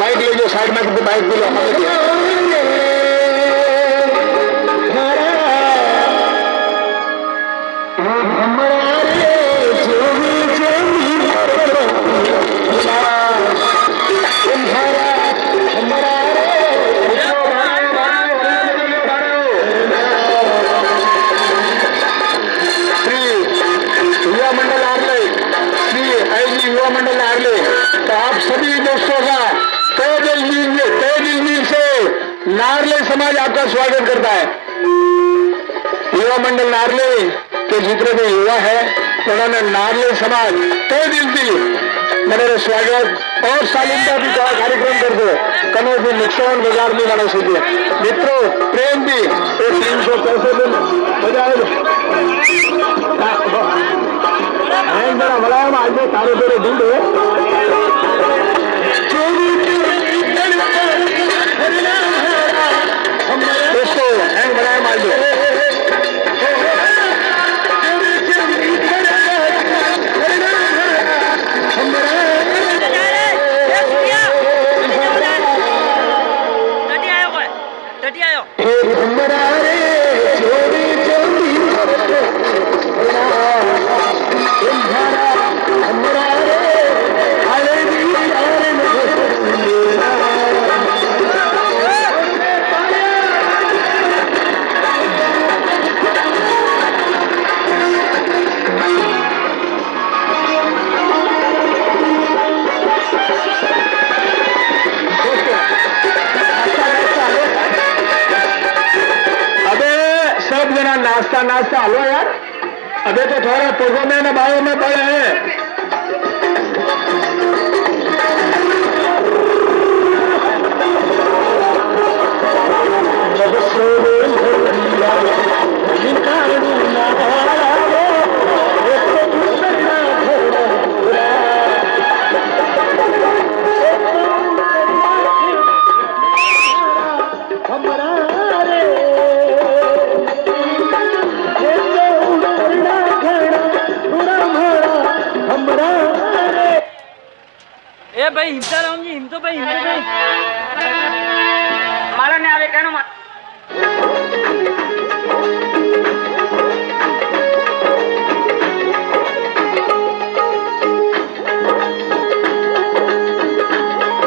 बाइक ले जो साइड में बाइक भी युवा मंडल नारले। तो आप सभी दोस्तों का तहे दिल से नारले समाज आपका स्वागत करता है। युवा मंडल नारले के जितने भी युवा है उन्होंने नारले समाज तहे दिल से मेरे स्वागत और शालीनता भी कार्यक्रम करते कनो भी नुकसान बाजार में बना सके मित्रों प्रेम भी 300 दिन बड़ा बड़ा आज तारे तेरे ढूंढे दोस्तों हैंग बनाए माल दो नाश्ता हलो यार अबे तो थोड़ा पोगो में न बायों में पड़े हैं भाई हिमता लाऊंगी हिमतो भाई